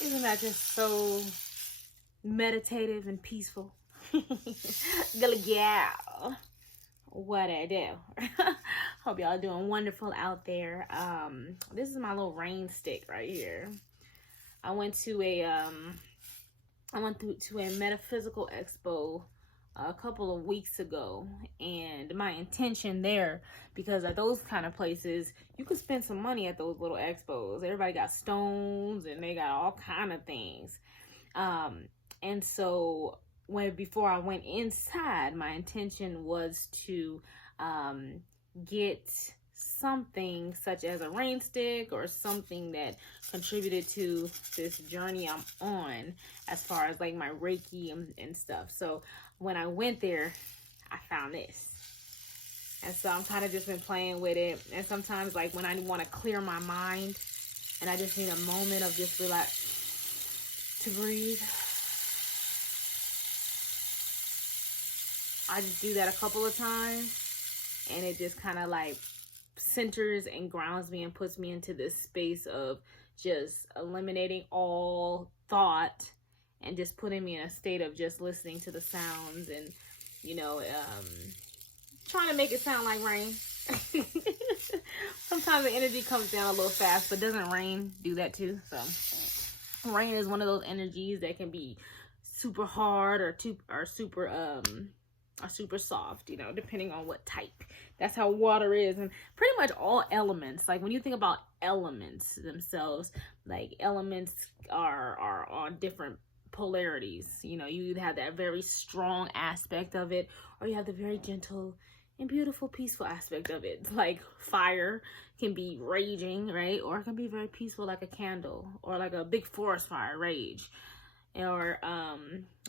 Isn't that just so meditative and peaceful? Gullah Gyal. What I do. Hope y'all doing wonderful out there. This is my little rain stick right here. I went to a metaphysical expo a couple of weeks ago, and my intention there, because at those kind of places you could spend some money at those little expos. Everybody got stones and they got all kind of things, and so before I went inside, my intention was to get something such as a rain stick or something that contributed to this journey I'm on as far as like my Reiki and stuff. So when I went there, I found this. And so I'm kind of just been playing with it. And sometimes like when I want to clear my mind and I just need a moment of just relax, to breathe, I just do that a couple of times, and it just kind of like centers and grounds me and puts me into this space of just eliminating all thought and just putting me in a state of just listening to the sounds and, you know, trying to make it sound like rain. Sometimes the energy comes down a little fast, but doesn't rain do that too? So rain is one of those energies that can be super hard or super soft, you know, depending on what type. That's how water is. And pretty much all elements, like when you think about elements themselves, like elements are on different polarities. You know, you either have that very strong aspect of it, or you have the very gentle and beautiful, peaceful aspect of it. Like fire can be raging, right? Or it can be very peaceful, like a candle, or like a big forest fire rage. Or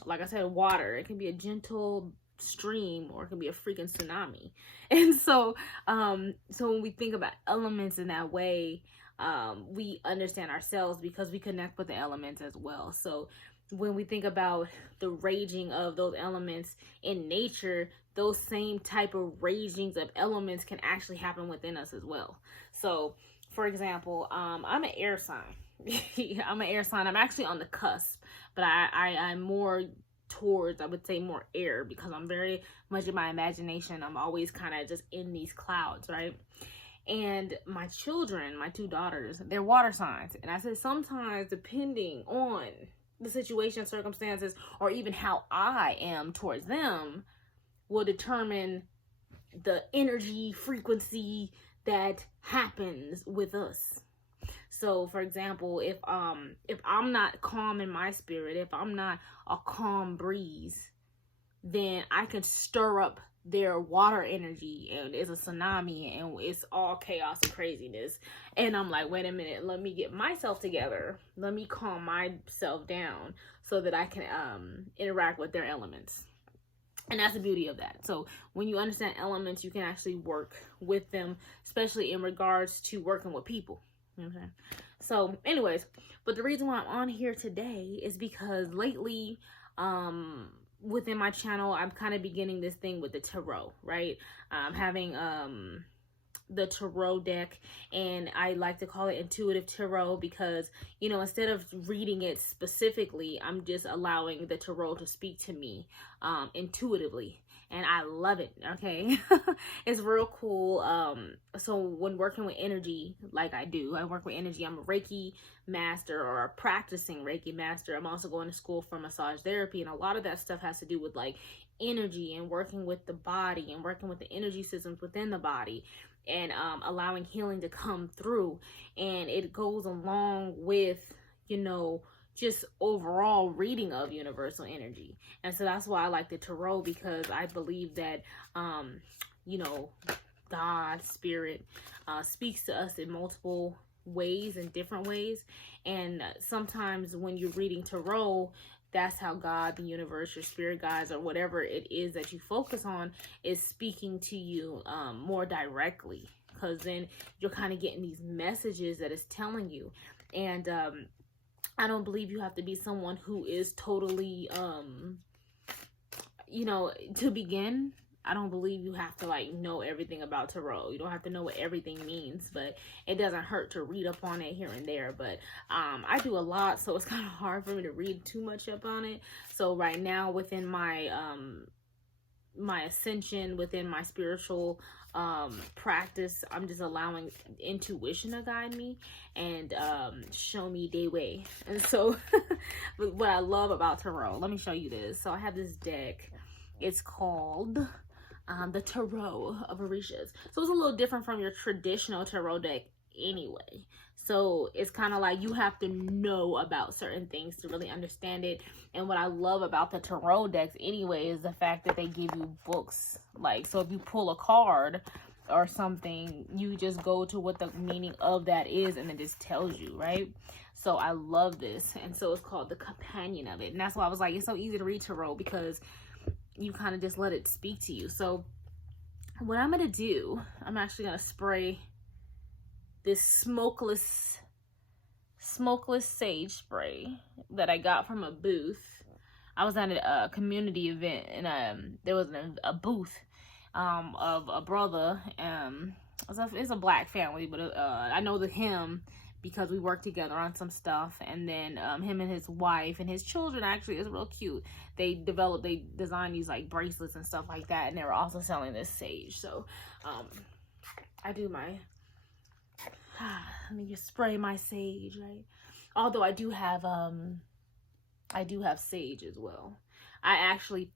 like I said, water, it can be a gentle stream, or it can be a freaking tsunami. And so so when we think about elements in that way, we understand ourselves because we connect with the elements as well. So when we think about the raging of those elements in nature, those same type of ragings of elements can actually happen within us as well. So for example, I'm an air sign. I'm an air sign. I'm actually on the cusp, but I'm more towards, I would say, more air, because I'm very much in my imagination. I'm always kind of just in these clouds, right? And my children, my two daughters, they're water signs. And I said sometimes, depending on the situation, circumstances, or even how I am towards them, will determine the energy frequency that happens with us. So for example, if I'm not calm in my spirit, if I'm not a calm breeze, then I can stir up their water energy, and it's a tsunami, and it's all chaos and craziness. And I'm like, wait a minute, let me get myself together. Let me calm myself down so that I can interact with their elements. And that's the beauty of that. So when you understand elements, you can actually work with them, especially in regards to working with people. Okay. So anyways, but the reason why I'm on here today is because lately, within my channel, I'm kind of beginning this thing with the tarot, right? I'm having the tarot deck, and I like to call it intuitive tarot because, you know, instead of reading it specifically, I'm just allowing the tarot to speak to me intuitively, and I love it. Okay. It's real cool. So when working with energy, like I work with energy. I'm a Reiki master, or a practicing Reiki master. I'm also going to school for massage therapy, and a lot of that stuff has to do with like energy and working with the body and working with the energy systems within the body, and allowing healing to come through. And it goes along with, you know, just overall reading of universal energy. And so that's why I like the tarot, because I believe that you know, God, spirit speaks to us in multiple ways, in different ways. And sometimes when you're reading tarot, that's how God, the universe, your spirit guides, or whatever it is that you focus on, is speaking to you more directly, because then you're kind of getting these messages that it's telling you. And I don't believe you have to be someone who is totally you know, to begin I don't believe you have to like know everything about tarot. You don't have to know what everything means, but it doesn't hurt to read up on it here and there. But I do a lot, so it's kind of hard for me to read too much up on it. So right now, within my my ascension, within my spiritual practice, I'm just allowing intuition to guide me and show me the way. And so what I love about tarot, let me show you this. So I have this deck. It's called the Tarot of Orishas. So it's a little different from your traditional tarot deck anyway. So it's kind of like you have to know about certain things to really understand it. And what I love about the tarot decks anyway is the fact that they give you books. Like, so if you pull a card or something, you just go to what the meaning of that is, and it just tells you, right? So I love this. And so it's called the Companion of it. And that's why I was like, it's so easy to read tarot, because you kind of just let it speak to you. So what I'm going to do, I'm actually going to spray this smokeless sage spray that I got from a booth. I was at a community event, and there was a booth of a brother. It's a black family, but I know him because we worked together on some stuff. And then him and his wife and his children, actually, is real cute. They designed these like bracelets and stuff like that, and they were also selling this sage. So I do my let me just spray my sage, right? Although I do have sage as well. I actually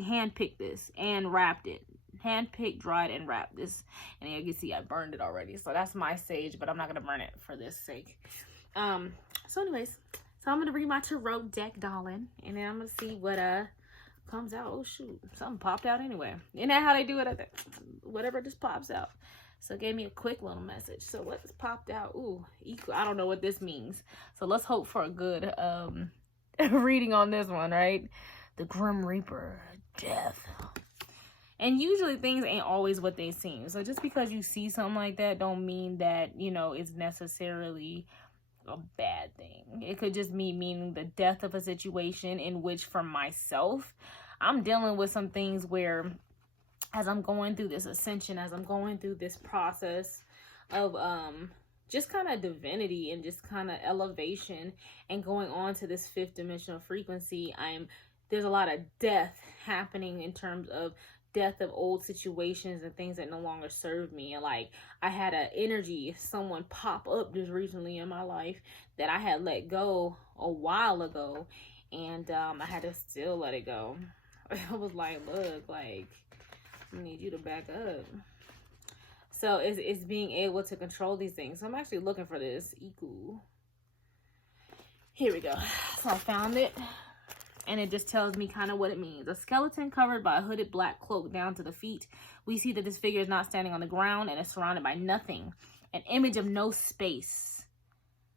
hand-picked this and wrapped it. Hand-picked, dried, and wrapped this. And you can see I burned it already. So that's my sage, but I'm not going to burn it for this sake. So anyways, so I'm going to read my tarot deck, darling. And then I'm going to see what comes out. Oh, shoot. Something popped out anyway. Isn't that how they do it? Whatever just pops out. So it gave me a quick little message. So what just popped out? Ooh, equal. I don't know what this means. So let's hope for a good reading on this one, right? The Grim Reaper, death. And usually things ain't always what they seem. So just because you see something like that don't mean that, you know, it's necessarily a bad thing. It could just meaning the death of a situation in which, for myself, I'm dealing with some things where, as I'm going through this ascension, as I'm going through this process of just kind of divinity and just kind of elevation and going on to this 5th dimensional frequency, there's a lot of death happening in terms of death of old situations and things that no longer serve me. And like, I had an energy, someone pop up just recently in my life that I had let go a while ago, and I had to still let it go. I was like, look, like, I need you to back up. So it's being able to control these things. So I'm actually looking for this. Iku. Here we go. So I found it. And it just tells me kind of what it means. A skeleton covered by a hooded black cloak down to the feet. We see that this figure is not standing on the ground and is surrounded by nothing. An image of no space,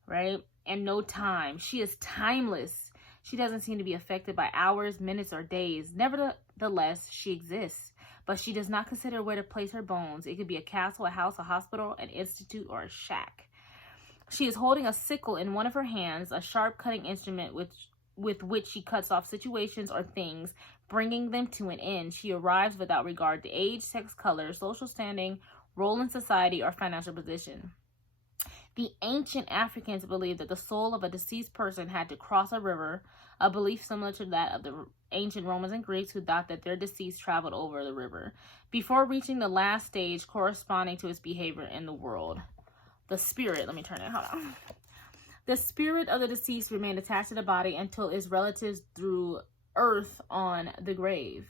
right? And no time. She is timeless. She doesn't seem to be affected by hours, minutes, or days. Nevertheless, she exists. But she does not consider where to place her bones. It could be a castle, a house, a hospital, an institute, or a shack. She is holding a sickle in one of her hands, a sharp cutting instrument with which she cuts off situations or things, bringing them to an end. She arrives without regard to age, sex, color, social standing, role in society, or financial position. The ancient Africans believed that the soul of a deceased person had to cross a river, a belief similar to that of the ancient Romans and Greeks, who thought that their deceased traveled over the river before reaching the last stage corresponding to its behavior in the world. The spirit, let me turn it, hold on. The spirit of the deceased remained attached to the body until its relatives threw earth on the grave.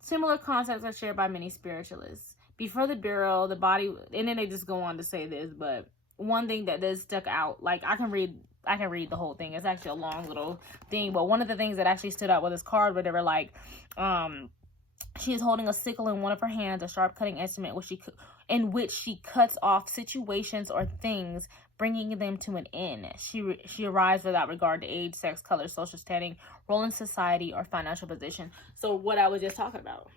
Similar concepts are shared by many spiritualists. Before the burial, the body, and then they just go on to say this, but one thing that does stuck out, like I can read the whole thing. It's actually a long little thing, but one of the things that actually stood out was this card where they were like, she is holding a sickle in one of her hands, a sharp cutting instrument in which she cuts off situations or things, bringing them to an end. She arrives without regard to age, sex, color, social standing, role in society, or financial position. So what I was just talking about,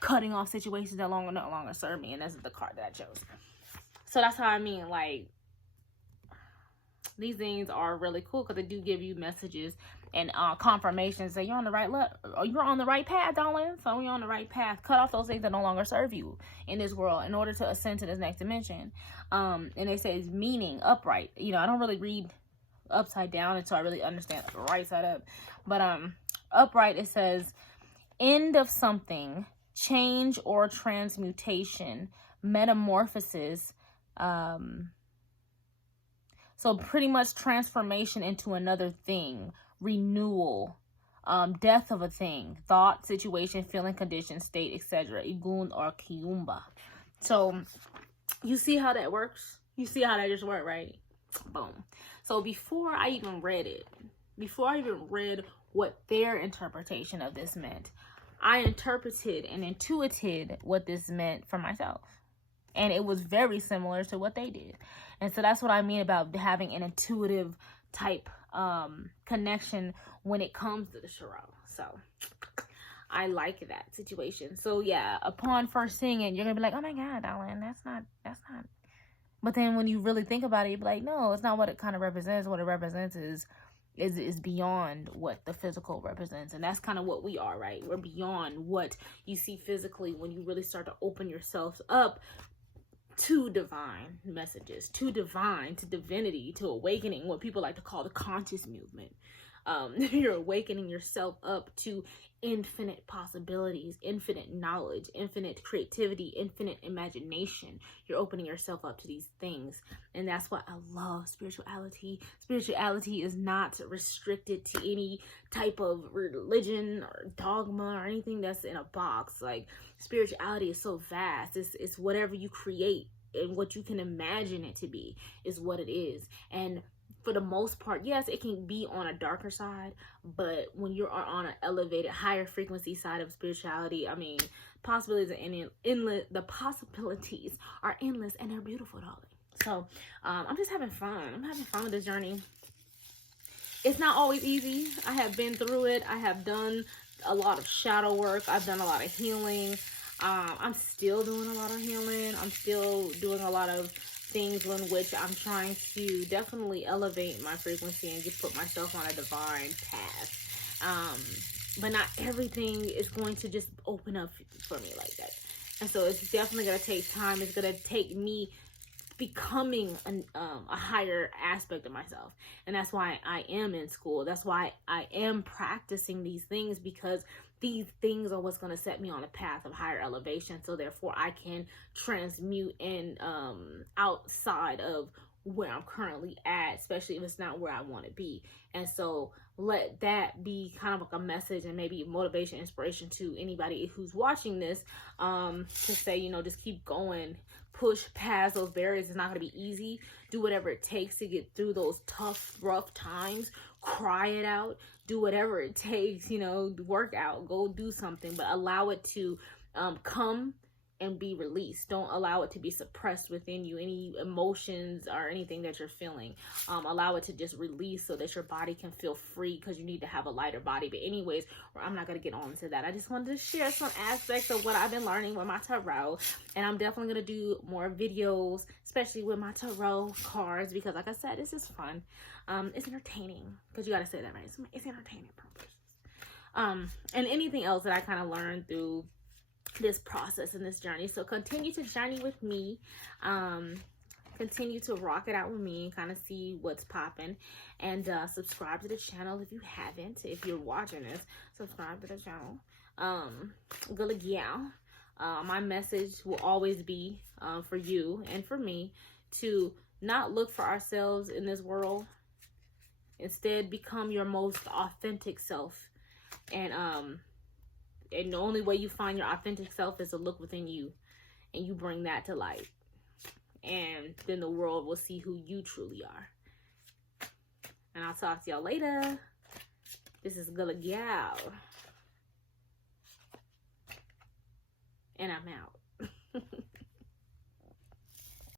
cutting off situations that no longer serve me, and this is the card that I chose. So that's how I mean, like, these things are really cool because they do give you messages and confirmation. Say you're on the right you're on the right path, darling. So you're on the right path. Cut off those things that no longer serve you in this world in order to ascend to this next dimension. And they say it's meaning upright. You know, I don't really read upside down until I really understand the right side up. But upright, it says end of something, change or transmutation, metamorphosis. So pretty much transformation into another thing, renewal, death of a thing, thought, situation, feeling, condition, state, etc. Igun or Kiumba. So you see how that works? You see how that just worked, right? Boom. So before I even read it, before I even read what their interpretation of this meant, I interpreted and intuited what this meant for myself. And it was very similar to what they did. And so that's what I mean about having an intuitive type connection when it comes to the tarot. So I like that situation. So yeah, upon first seeing it, you're going to be like, oh my God, darling, that's not. But then when you really think about it, you're like, no, it's not what it kind of represents. What it represents is beyond what the physical represents. And that's kind of what we are, right? We're beyond what you see physically when you really start to open yourself up to divine messages, to divinity, to awakening, what people like to call the conscious movement. You're awakening yourself up to infinite possibilities, infinite knowledge, infinite creativity, infinite imagination. You're opening yourself up to these things. And that's why I love spirituality. Spirituality is not restricted to any type of religion or dogma or anything that's in a box. Like, spirituality is so vast. It's whatever you create, and what you can imagine it to be is what it is. And for the most part, yes, it can be on a darker side, but when you're on an elevated, higher frequency side of spirituality, I mean, possibilities are endless. The possibilities are endless, and they're beautiful, darling. So I'm just having fun. I'm having fun with this journey. It's not always easy. I have been through it. I have done a lot of shadow work. I've done a lot of healing. I'm still doing a lot of healing. I'm still doing a lot of things in which I'm trying to definitely elevate my frequency and just put myself on a divine path. But not everything is going to just open up for me like that. And so it's definitely going to take time. It's going to take me becoming a higher aspect of myself. And that's why I am in school. That's why I am practicing these things, because these things are what's going to set me on a path of higher elevation. So therefore I can transmute and outside of where I'm currently at, especially if it's not where I want to be. And so let that be kind of like a message and maybe motivation, inspiration to anybody who's watching this, to say, you know, just keep going, push past those barriers. It's not going to be easy. Do whatever it takes to get through those tough, rough times. Cry it out. Do whatever it takes, you know, work out, go do something, but allow it to come and be released. Don't allow it to be suppressed within you, any emotions or anything that you're feeling. Allow it to just release so that your body can feel free, because you need to have a lighter body. But anyways, I'm not going to get on to that. I just wanted to share some aspects of what I've been learning with my tarot, and I'm definitely going to do more videos, especially with my tarot cards, because like I said, this is fun. It's entertaining, because you got to say that right. It's entertaining purpose. And anything else that I kind of learned through this process and this journey. So continue to journey with me. Continue to rock it out with me and kind of see what's popping. And subscribe to the channel if you haven't. If you're watching this, subscribe to the channel. Gullah Gyal. My message will always be for you and for me to not look for ourselves in this world. Instead, become your most authentic self. And the only way you find your authentic self is to look within you, and you bring that to light. And then the world will see who you truly are. And I'll talk to y'all later. This is Gullah Gyal. And I'm out.